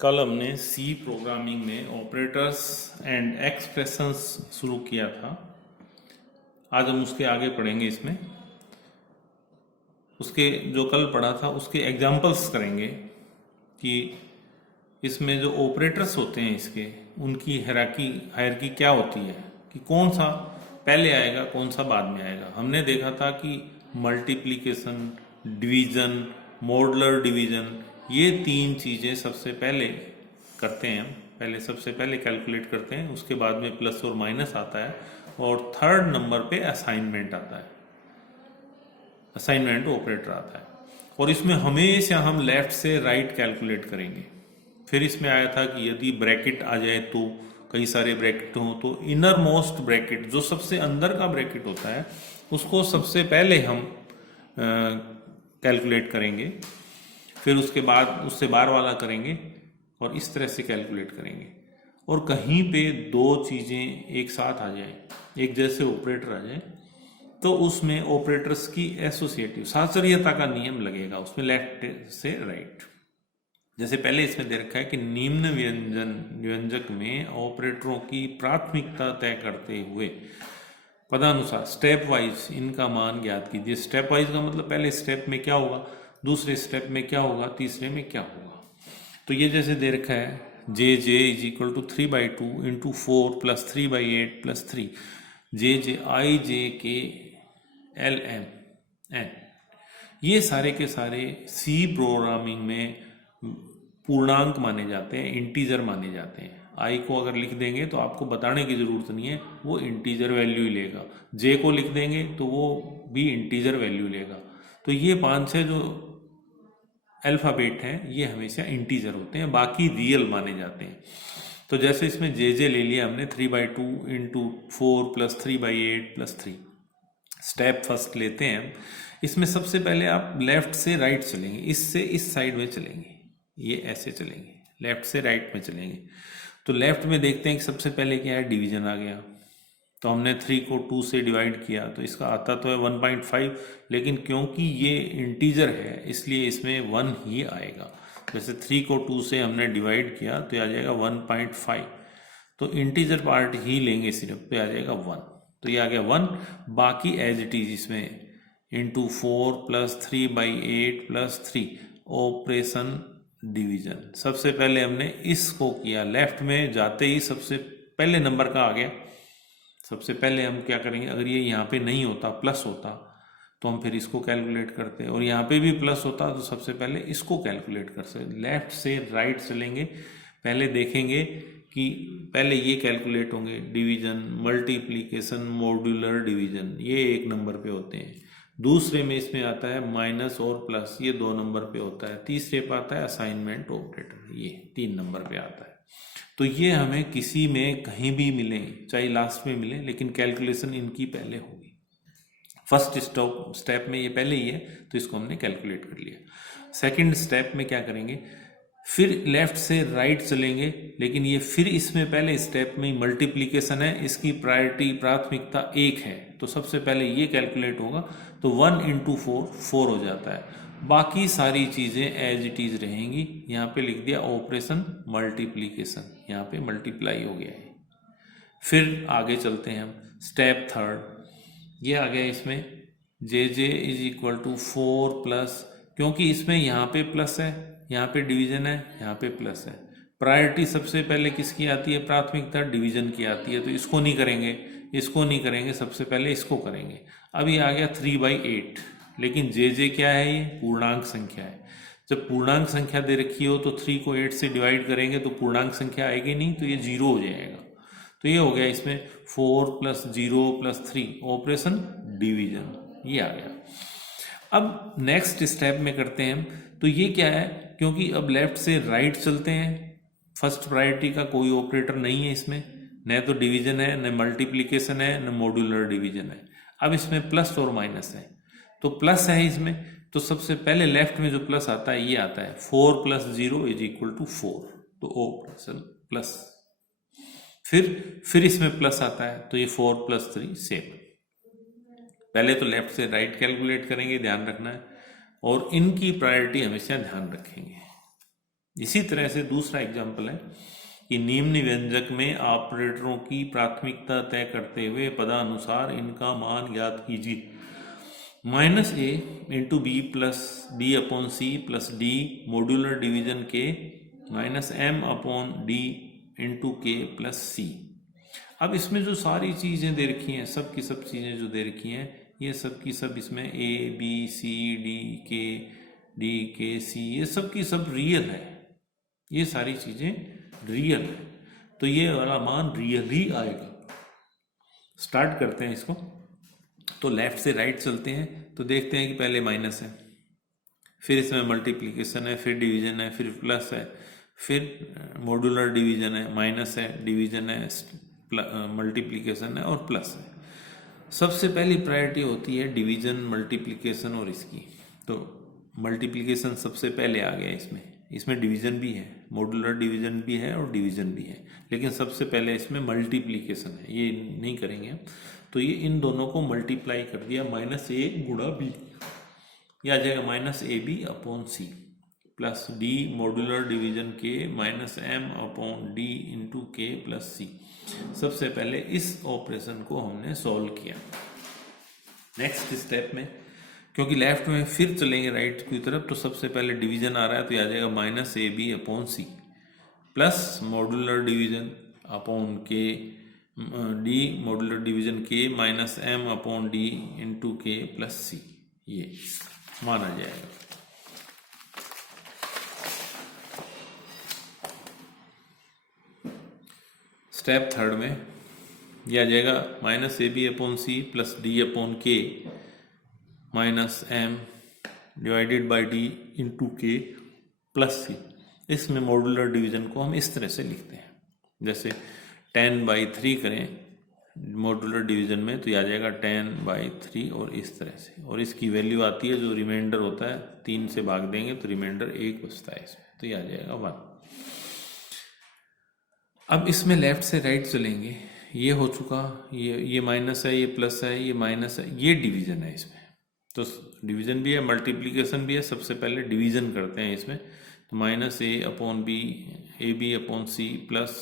कल हमने सी प्रोग्रामिंग में ऑपरेटर्स एंड एक्सप्रेशंस शुरू किया था। आज हम उसके आगे पढ़ेंगे। इसमें उसके जो कल पढ़ा था उसके एग्जाम्पल्स करेंगे कि इसमें जो ऑपरेटर्स होते हैं इसके उनकी हायरार्की क्या होती है, कि कौन सा पहले आएगा कौन सा बाद में आएगा। हमने देखा था कि मल्टीप्लिकेशन, डिवीजन, मॉडुलर डिवीजन, ये तीन चीज़ें सबसे पहले करते हैं हम। पहले सबसे पहले कैलकुलेट करते हैं, उसके बाद में प्लस और माइनस आता है, और थर्ड नंबर पे असाइनमेंट आता है, असाइनमेंट ऑपरेटर आता है। और इसमें हमेशा हम लेफ्ट से राइट कैलकुलेट करेंगे। फिर इसमें आया था कि यदि ब्रैकेट आ जाए तो कई सारे ब्रैकेट हों तो इनर मोस्ट ब्रैकेट, जो सबसे अंदर का ब्रैकेट होता है, उसको सबसे पहले हम कैलकुलेट करेंगे। फिर उसके बाद उससे बार वाला करेंगे और इस तरह से कैलकुलेट करेंगे। और कहीं पे दो चीज़ें एक साथ आ जाए, एक जैसे ऑपरेटर आ जाए, तो उसमें ऑपरेटर्स की एसोसिएटिव साहचर्यता का नियम लगेगा, उसमें लेफ्ट से राइट। जैसे पहले इसमें दे रखा है कि निम्न व्यंजक में ऑपरेटरों की प्राथमिकता तय करते हुए पदानुसार स्टेप वाइज इनका मान ज्ञात कीजिए। स्टेप वाइज का मतलब पहले स्टेप में क्या होगा, दूसरे स्टेप में क्या होगा, तीसरे में क्या होगा। तो ये जैसे दे रखा है J J is equal to 3/2 into 4 plus 3/8 plus 3, J I J K L M N. ये सारे के सारे सी प्रोग्रामिंग में पूर्णांक माने जाते हैं, इंटीजर माने जाते हैं। आई को अगर लिख देंगे तो आपको बताने की ज़रूरत नहीं है, वो इंटीजर वैल्यू ही लेगा। जे को लिख देंगे तो वो भी इंटीजर वैल्यू लेगा। तो ये 5-6 जो अल्फ़ाबेट हैं ये हमेशा इंटीजर होते हैं, बाकी रियल माने जाते हैं। तो जैसे इसमें जे ले लिया हमने 3/2 into 4 plus 3/8 plus 3। Step first लेते हैं हम। इसमें सबसे पहले आप लेफ्ट से राइट चलेंगे, इससे इस साइड में चलेंगे, ये ऐसे चलेंगे, लेफ्ट से राइट में चलेंगे। तो लेफ्ट में देखते हैं कि सबसे पहले क्या है, डिवीजन आ गया। तो हमने 3 को 2 से डिवाइड किया तो इसका आता तो है 1.5, लेकिन क्योंकि ये इंटीजर है इसलिए इसमें 1 ही आएगा। जैसे 3 को 2 से हमने डिवाइड किया तो आ जाएगा 1.5, तो इंटीजर पार्ट ही लेंगे सिर्फ, पे आ जाएगा 1। तो ये आ गया 1, बाकी एज इट इज इसमें into 4 plus 3/8 plus 3, operation division. सबसे पहले हमने इसको किया, लेफ्ट में जाते ही सबसे पहले नंबर का आ गया। सबसे पहले हम क्या करेंगे, अगर ये यहाँ पे नहीं होता, प्लस होता, तो हम फिर इसको कैलकुलेट करते, और यहाँ पे भी प्लस होता तो सबसे पहले इसको कैलकुलेट कर सकते। लेफ्ट से राइट चलेंगे, पहले देखेंगे कि पहले ये कैलकुलेट होंगे, डिवीजन, मल्टीप्लिकेशन, मॉड्यूलर डिवीजन, ये 1 नंबर पे होते हैं। दूसरे में इसमें आता है माइनस और प्लस, ये 2 नंबर पे होता है। तीसरे पे आता है असाइनमेंट ऑपरेटर, ये 3 नंबर पे आता है। तो ये हमें किसी में कहीं भी मिले, चाहे लास्ट में मिले, लेकिन कैलकुलेशन इनकी पहले होगी। फर्स्ट स्टेप में ये पहले ही है तो इसको हमने कैलकुलेट कर लिया। सेकंड स्टेप में क्या करेंगे, फिर लेफ्ट से राइट चलेंगे, लेकिन ये फिर इसमें पहले स्टेप में मल्टीप्लिकेशन है, इसकी प्राथमिकता 1 है, तो सबसे पहले ये कैलकुलेट होगा। तो 1 इंटू 4 हो जाता है, बाकी सारी चीज़ें एज इट इज रहेंगी। यहाँ पे लिख दिया ऑपरेशन मल्टीप्लिकेशन, यहाँ पे मल्टीप्लाई हो गया है। फिर आगे चलते हैं हम, स्टेप थर्ड ये आ गया। इसमें जे इज इक्वल टू 4 प्लस, क्योंकि इसमें यहाँ पे प्लस है, यहाँ पे डिवीजन है, यहाँ पे प्लस है। प्रायोरिटी सबसे पहले किसकी आती है, प्राथमिकता डिवीजन की आती है, तो इसको नहीं करेंगे, इसको नहीं करेंगे, सबसे पहले इसको करेंगे। अब ये आ गया 3/8, लेकिन जे क्या है, ये पूर्णांक संख्या है। जब पूर्णांक संख्या दे रखी हो तो 3 को 8 से डिवाइड करेंगे तो पूर्णांक संख्या आएगी नहीं, तो ये 0 हो जाएगा। तो ये हो गया इसमें 4 प्लस 0 प्लस 3, ऑपरेशन डिवीजन, ये आ गया। अब नेक्स्ट स्टेप में करते हैं हम, तो ये क्या है, क्योंकि अब लेफ्ट से राइट चलते हैं, फर्स्ट प्रायोरिटी का कोई ऑपरेटर नहीं है इसमें, न तो डिवीजन है, न मल्टीप्लिकेशन है, न मॉड्यूलर डिवीजन है। अब इसमें प्लस और माइनस है, तो प्लस है इसमें, तो सबसे पहले लेफ्ट में जो प्लस आता है ये आता है 4 प्लस 0 इज इक्वल टू 4, तो ऑपरेशन प्लस। फिर इसमें प्लस आता है, तो ये 4 प्लस 3 7। पहले तो लेफ्ट से राइट कैलकुलेट करेंगे, ध्यान रखना है, और इनकी प्रायोरिटी हमेशा ध्यान रखेंगे। इसी तरह से दूसरा एग्जाम्पल है कि निम्न व्यंजक में ऑपरेटरों की प्राथमिकता तय करते हुए पदानुसार इनका मान ज्ञात कीजिए। Minus A into B plus B upon C plus D modular division के minus M upon D into K plus C. अब इसमें जो सारी चीज़ें दे रखी हैं, सब की सब चीज़ें जो दे रखी हैं, ये सब की सब इसमें ए बी सी डी के सी, ये सब की सब रियल है, ये सारी चीज़ें रियल है, तो ये वाला मान रियल ही आएगा। स्टार्ट करते हैं इसको। तो लेफ्ट से राइट चलते हैं तो देखते हैं कि पहले माइनस है, फिर इसमें मल्टीप्लिकेशन है, फिर डिवीजन है, फिर प्लस है, फिर मॉड्यूलर डिवीजन है, माइनस है, डिवीजन है, मल्टीप्लिकेशन है और प्लस है। सबसे पहली प्रायोरिटी होती है डिवीजन, मल्टीप्लिकेशन और इसकी। तो मल्टीप्लिकेशन सबसे पहले आ गया इसमें डिवीजन भी है, मॉड्यूलर डिवीजन भी है और डिवीजन भी है, लेकिन सबसे पहले इसमें मल्टीप्लिकेशन है, ये नहीं करेंगे। तो ये इन दोनों को मल्टीप्लाई कर दिया, माइनस ए गुणा बी, ये आ जाएगा minus A B upon C plus D modular division के minus M upon D into K plus C. सबसे पहले इस ऑपरेशन को हमने सॉल्व किया। नेक्स्ट स्टेप में, क्योंकि लेफ्ट में फिर चलेंगे राइट की तरफ, तो सबसे पहले डिवीजन आ रहा है तो आ जाएगा minus A B upon C plus modular division upon K D modular division के minus M upon D into K plus C, ये माना जाएगा। स्टेप थर्ड में यह आ जाएगा minus A B upon C plus D upon K minus M divided by D into K plus C. इसमें modular division को हम इस तरह से लिखते हैं, जैसे 10/3 करें मॉड्यूलर डिवीजन में तो यह आ जाएगा 10/3 और इस तरह से, और इसकी वैल्यू आती है जो रिमाइंडर होता है 3 से भाग देंगे तो रिमाइंडर 1 बचता है इसमें, तो यह आ जाएगा 1। अब इसमें लेफ्ट से राइट चलेंगे, ये हो चुका, ये माइनस है, ये प्लस है, ये माइनस है, ये डिवीजन है इसमें। तो डिवीजन भी है, मल्टीप्लिकेशन भी है। सबसे पहले डिवीजन करते हैं इसमें, तो minus A upon B, A B upon C plus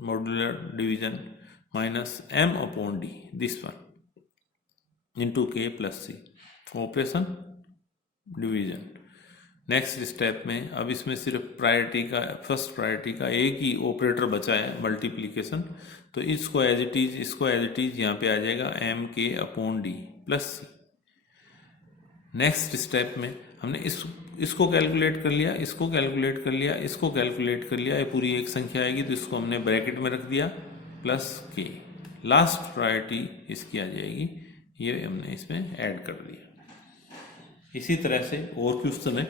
modular division minus M upon D, this one into K plus C, operation division. Next step में अब इसमें सिर्फ प्रायोरिटी का, फर्स्ट प्रायोरिटी का एक ही ऑपरेटर बचा है, मल्टीप्लिकेशन, तो इसको एज इट इज यहाँ पे आ जाएगा एम के अपॉन डी प्लस सी। नेक्स्ट स्टेप में हमने इसको कैलकुलेट कर लिया, इसको कैलकुलेट कर लिया, इसको कैलकुलेट कर लिया, ये पूरी एक संख्या आएगी तो इसको हमने ब्रैकेट में रख दिया प्लस के। लास्ट प्रायोरिटी इसकी आ जाएगी, ये हमने इसमें ऐड कर दिया। इसी तरह से और क्वेश्चन है,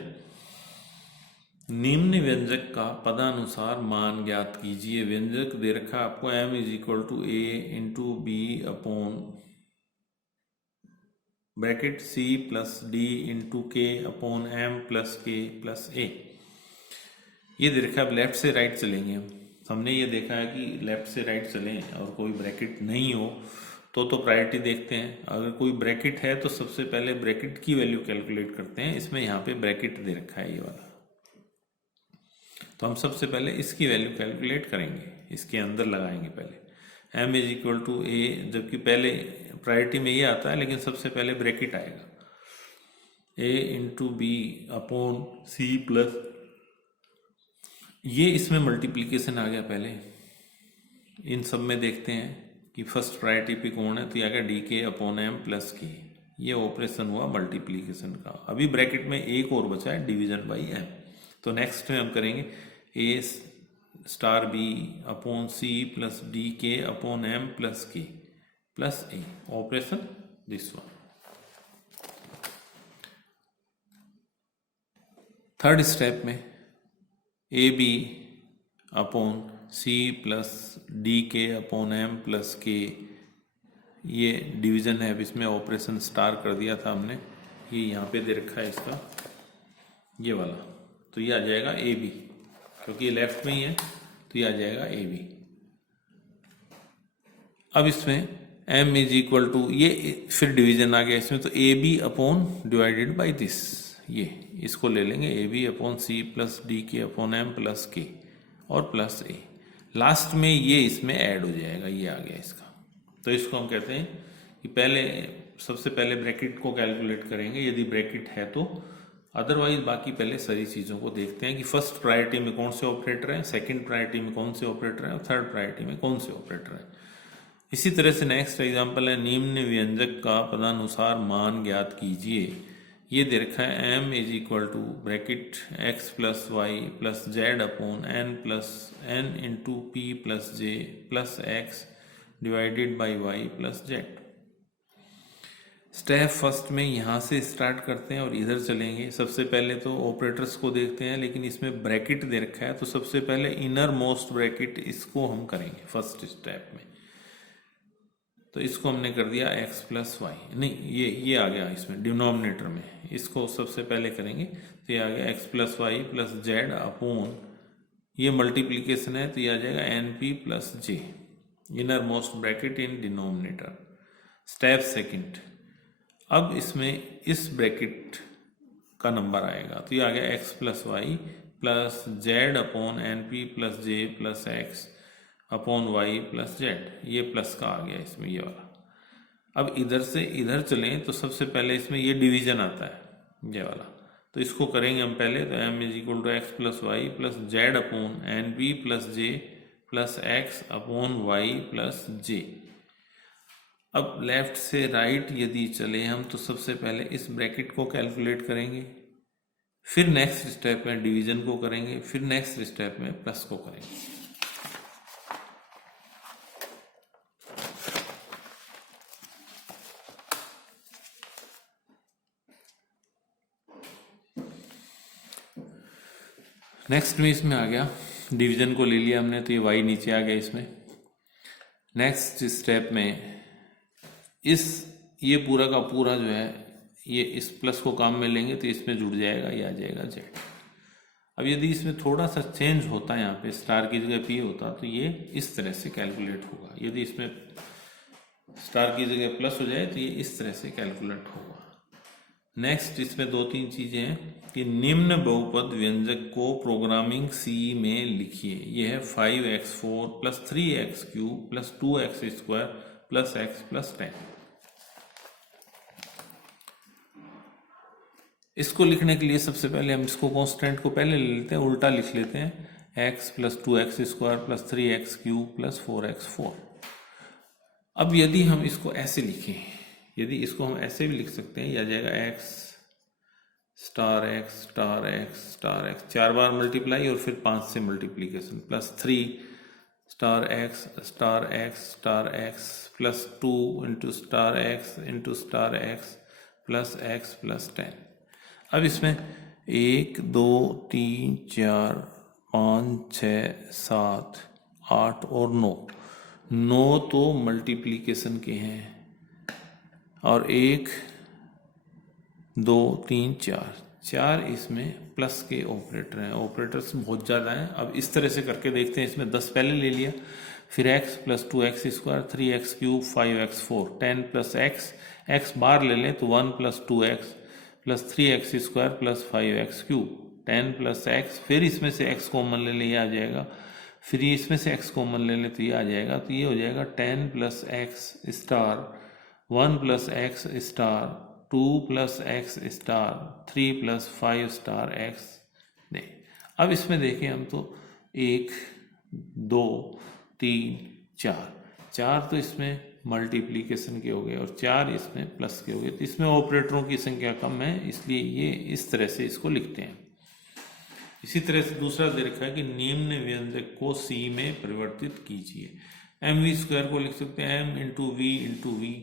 निम्न व्यंजक का पदानुसार मान ज्ञात कीजिए। व्यंजक दे रखा आपको m is equal to A into B upon bracket C plus D into K upon M plus K plus A, ये दे रखा है। अब लेफ्ट से राइट चलेंगे हमने ये देखा है कि लेफ्ट से राइट चलें और कोई ब्रैकेट नहीं हो तो प्रायोरिटी देखते हैं। अगर कोई ब्रैकेट है तो सबसे पहले ब्रैकेट की वैल्यू कैलकुलेट करते हैं। इसमें यहाँ पे ब्रैकेट दे रखा है ये वाला, तो हम सबसे पहले इसकी वैल्यू कैलकुलेट करेंगे, इसके अंदर लगाएंगे पहले m इज इक्वल टू ए, जबकि पहले प्रायोरिटी में ये आता है लेकिन सबसे पहले ब्रैकेट आएगा, a into B upon C plus, ये इसमें मल्टीप्लिकेशन आ गया। पहले इन सब में देखते हैं कि फर्स्ट प्रायोरिटी पे कौन है, तो ये आ गया D K upon M plus K, ये ऑपरेशन हुआ मल्टीप्लिकेशन का। अभी ब्रैकेट में एक और बचा है डिवीजन बाई एम, तो नेक्स्ट में हम करेंगे A star B upon C plus D K upon M plus K plus A, operation this one. Third step में A B upon C plus D K upon M plus K, ये division है। अब इसमें operation star कर दिया था हमने, ये यहाँ पे दे रखा है इसका ये वाला, तो ये आ जाएगा ए बी, क्योंकि ये लेफ्ट में ही है तो ये आ जाएगा ए बी। अब इसमें m इज इक्वल टू, ये फिर डिवीजन आ गया इसमें, तो A B upon divided by this, ये इसको ले लेंगे A B upon C plus D K upon M plus K और प्लस ए। लास्ट में ये इसमें ऐड हो जाएगा, ये आ गया इसका। तो इसको हम कहते हैं कि पहले सबसे पहले ब्रैकेट को कैलकुलेट करेंगे यदि ब्रैकेट है तो, अदरवाइज बाकी पहले सारी चीज़ों को देखते हैं कि फर्स्ट प्रायोरिटी में कौन से ऑपरेटर हैं, सेकंड प्रायोरिटी में कौन से ऑपरेटर हैं और थर्ड प्रायोरिटी में कौन से ऑपरेटर हैं। इसी तरह से नेक्स्ट एग्जांपल है निम्न व्यंजक का पदानुसार मान ज्ञात कीजिए। ये दे रखा है m is equal to bracket x plus Y plus Z upon N plus N into P plus J plus X divided by Y plus Z. Step first में यहाँ से स्टार्ट करते हैं और इधर चलेंगे। सबसे पहले तो ऑपरेटर्स को देखते हैं, लेकिन इसमें ब्रैकेट दे रखा है तो सबसे पहले इनर मोस्ट ब्रैकेट इसको हम करेंगे फर्स्ट स्टेप में। तो इसको हमने कर दिया x प्लस वाई, नहीं ये आ गया इसमें डिनोमिनेटर में, इसको सबसे पहले करेंगे तो ये आ गया x plus Y plus Z upon, ये मल्टीप्लीकेशन है तो ये आ जाएगा N P plus J, innermost bracket in denominator. Step second, अब इसमें इस ब्रैकेट का नंबर आएगा तो ये आ गया x plus Y plus Z upon N P plus J plus X upon Y plus Z, ये प्लस का आ गया इसमें ये वाला। अब इधर से इधर चलें तो सबसे पहले इसमें ये डिवीजन आता है ये वाला, तो इसको करेंगे हम पहले। तो m is equal to X plus Y plus Z upon N B plus J plus X upon Y plus J. अब लेफ्ट से राइट यदि चले हम तो सबसे पहले इस ब्रैकेट को कैलकुलेट करेंगे, फिर नेक्स्ट स्टेप में डिवीजन को करेंगे, फिर नेक्स्ट स्टेप में प्लस को करेंगे। नेक्स्ट में इसमें आ गया, डिवीजन को ले लिया हमने तो ये y नीचे आ गया इसमें। नेक्स्ट स्टेप में ये पूरा का पूरा जो है ये इस प्लस को काम में लेंगे तो इसमें जुड़ जाएगा, ये आ जाएगा z। अब यदि इसमें थोड़ा सा चेंज होता है, यहाँ पे स्टार की जगह p होता तो ये इस तरह से कैलकुलेट होगा। यदि इसमें स्टार की जगह प्लस हो जाए तो ये इस तरह से कैलकुलेट होगा। नेक्स्ट इसमें दो तीन चीजें हैं कि निम्न बहुपद व्यंजक को प्रोग्रामिंग सी में लिखिए। यह है 5x4 plus 3x cube plus 2x square plus x plus 10। इसको लिखने के लिए सबसे पहले हम इसको कांस्टेंट को पहले ले लेते हैं, उल्टा लिख लेते हैं x plus 2x square plus 3x cube plus 4x4। अब यदि हम इसको ऐसे लिखें, यदि इसको हम ऐसे भी लिख सकते हैं, यह आ जाएगा x star x star x star x, 4 बार मल्टीप्लाई और फिर 5 से multiplication plus 3 star x star x star x plus 2 into star x into star x plus x plus 10। अब इसमें 1 2 3 4 5 6 7 8 और 9 तो मल्टीप्लीकेशन के हैं और 1 2 3 4 इसमें प्लस के ऑपरेटर हैं। ऑपरेटर्स बहुत ज़्यादा हैं। अब इस तरह से करके देखते हैं। इसमें 10 पहले ले लिया, फिर x plus 2x square 3x cube 5x4 10 plus x बार ले लें तो 1 plus 2x plus 3x square plus 5x cube 10 plus x, फिर इसमें से x कॉमन ले लें ये आ जाएगा, फिर इसमें से x कॉमन ले लें तो ये आ जाएगा, तो ये हो जाएगा 10 plus x star 1 plus x star 2 plus x star 3 plus 5 star x। नहीं, अब इसमें देखें हम तो 1 2 3 4 तो इसमें मल्टीप्लीकेशन के हो गए और 4 इसमें प्लस के हो गए। तो इसमें ऑपरेटरों की संख्या कम है, इसलिए ये इस तरह से इसको लिखते हैं। इसी तरह से दूसरा दे रखा है कि निम्न व्यंजक को c में परिवर्तित कीजिए। mv स्क्वायर को लिख सकते हैं m into v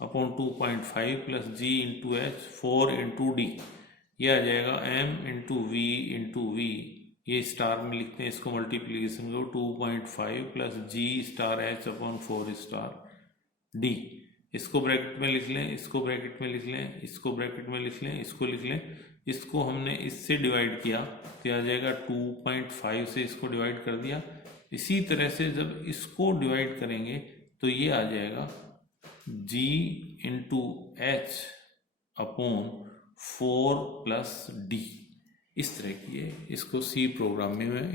upon 2.5 plus g into h 4 into D, यह आ जाएगा m इंटू v, ये स्टार में लिखते हैं इसको मल्टीप्लीकेशन को 2.5 plus g star h upon 4 star d। इसको ब्रैकेट में लिख लें, इसको ब्रैकेट में लिख लें, इसको ब्रैकेट में लिख लें, इसको लिख लें। इसको हमने इससे डिवाइड किया तो आ जाएगा 2.5 से इसको डिवाइड कर दिया। इसी तरह से जब इसको डिवाइड करेंगे तो ये आ जाएगा g into h upon 4 + D, इस तरह की है। इसको सी प्रोग्राम में मैं इस